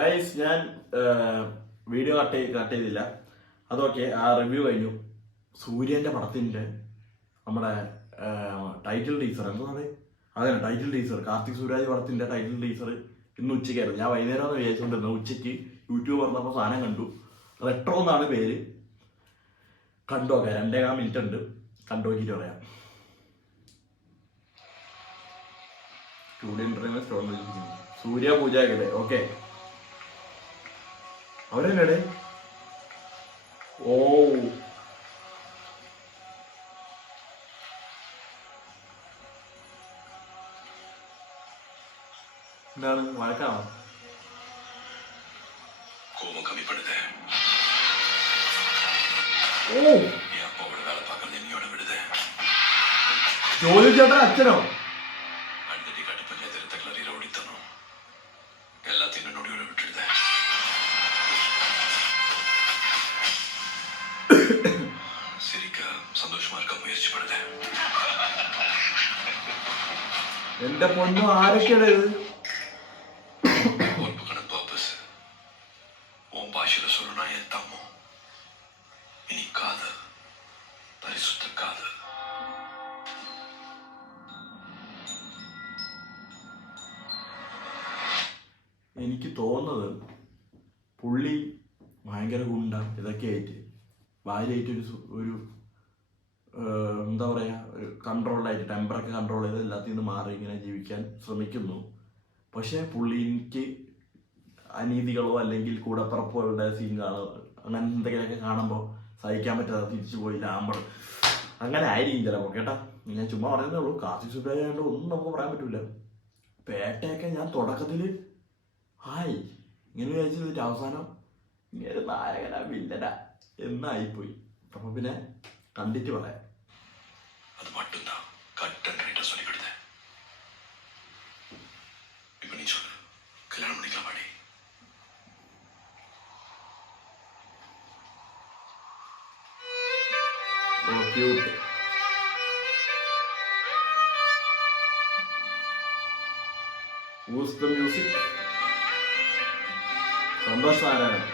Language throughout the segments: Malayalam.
ഗൈസ്, ഞാൻ വീഡിയോ കട്ട് ചെയ്തില്ല. അതൊക്കെ ആ റിവ്യൂ കഴിഞ്ഞു. സൂര്യന്റെ പടത്തിന്റെ നമ്മുടെ ടൈറ്റിൽ ടീസർ എന്താണ്? അതെ, ടൈറ്റിൽ ടീസർ, കാർത്തിക് സൂരാജ് പടത്തിന്റെ ടൈറ്റിൽ ടീസർ ഇന്ന് ഉച്ചയ്ക്കായിരുന്നു. ഞാൻ വൈകുന്നേരം എന്ന് വിചാരിച്ചുകൊണ്ടിരുന്നത്. ഉച്ചയ്ക്ക് യൂട്യൂബ് പറഞ്ഞപ്പോൾ സാധനം കണ്ടു. റെട്രോ എന്നാണ് പേര്. കണ്ടോക്കെ 2.5 മിനിറ്റ് ഉണ്ട്. കണ്ടോക്കിട്ട് പറയാം. സൂര്യ പൂജാക്കല്ലേ? ഓക്കെ, അവരെന്നടേ? ഓ, എന്താണ് വഴക്കാണോ? ഓ, ജോലി ചേട്ടൻ അച്ഛനോ? എന്റെ പൊന്നു, ആരൊക്കെയാണ് ഇത്? എനിക്ക് തോന്നുന്നത് പുള്ളി ഭയങ്കര ഗുണ്ട ഇതൊക്കെ ആയിട്ട് ഭാര്യയായിട്ട് ഒരു എന്താ പറയുക, ഒരു കൺട്രോളായിട്ട് ടെമ്പറൊക്കെ കൺട്രോൾ ചെയ്ത് എല്ലാത്തിൽ നിന്ന് മാറി ഇങ്ങനെ ജീവിക്കാൻ ശ്രമിക്കുന്നു. പക്ഷേ പുള്ളിക്ക് അനീതികളോ അല്ലെങ്കിൽ കൂടപ്പിറപ്പുകളുടെ സീൻ അങ്ങനെ എന്തെങ്കിലുമൊക്കെ കാണുമ്പോൾ സഹിക്കാൻ പറ്റാതെ തിരിച്ചു പോയി ലാമ്പർ അങ്ങനെ ആയിരിക്കും ചിലപ്പോൾ. കേട്ടാ, ഞാൻ ചുമ്മാ പറയുന്നേ ഉള്ളൂ. കാർത്തിക് സുബ്രാജ് ആയതുകൊണ്ട് ഒന്നും നമുക്ക് പറയാൻ പറ്റില്ല. പേട്ടയൊക്കെ ഞാൻ തുടക്കത്തിൽ ഹായ് ഇങ്ങനെ വിചാരിച്ചിട്ട് അവസാനം ഇങ്ങനെ നായകനാ വില്ലനാ എന്നായിപ്പോയി. അപ്പൊ പിന്നെ കണ്ടിട്ട് പറയാം. Who's the music? Santhosh Narayanan.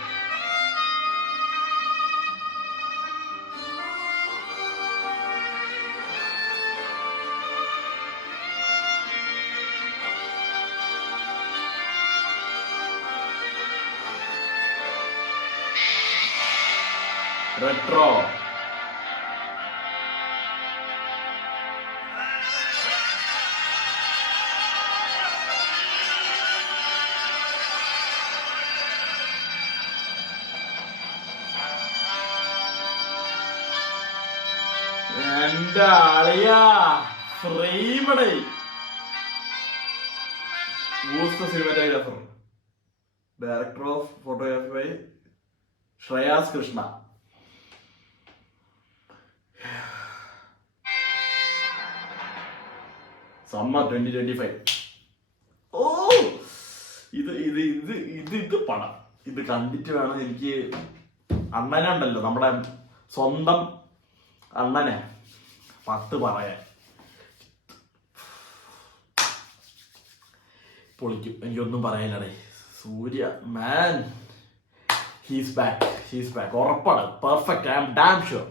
Retro. എന്റെ ആളിയാ ഫ്രെയിമടേ. Cinematographer, director of photography by Shreyas Krishna. Summer 2025. ഓ, ഇത് പടം ഇത് കണ്ടിട്ട് വേണം എനിക്ക്. അണ്ണനെ ഉണ്ടല്ലോ, നമ്മുടെ സ്വന്തം അണ്ണനെ 10 പറയാൻ. പൊളിക്കും, എനിക്കൊന്നും പറയാനില്ലേ. സൂര്യ മാൻ, ഹീസ് ബാക്ക് ഉറപ്പാണ്. Perfect, I am damn sure.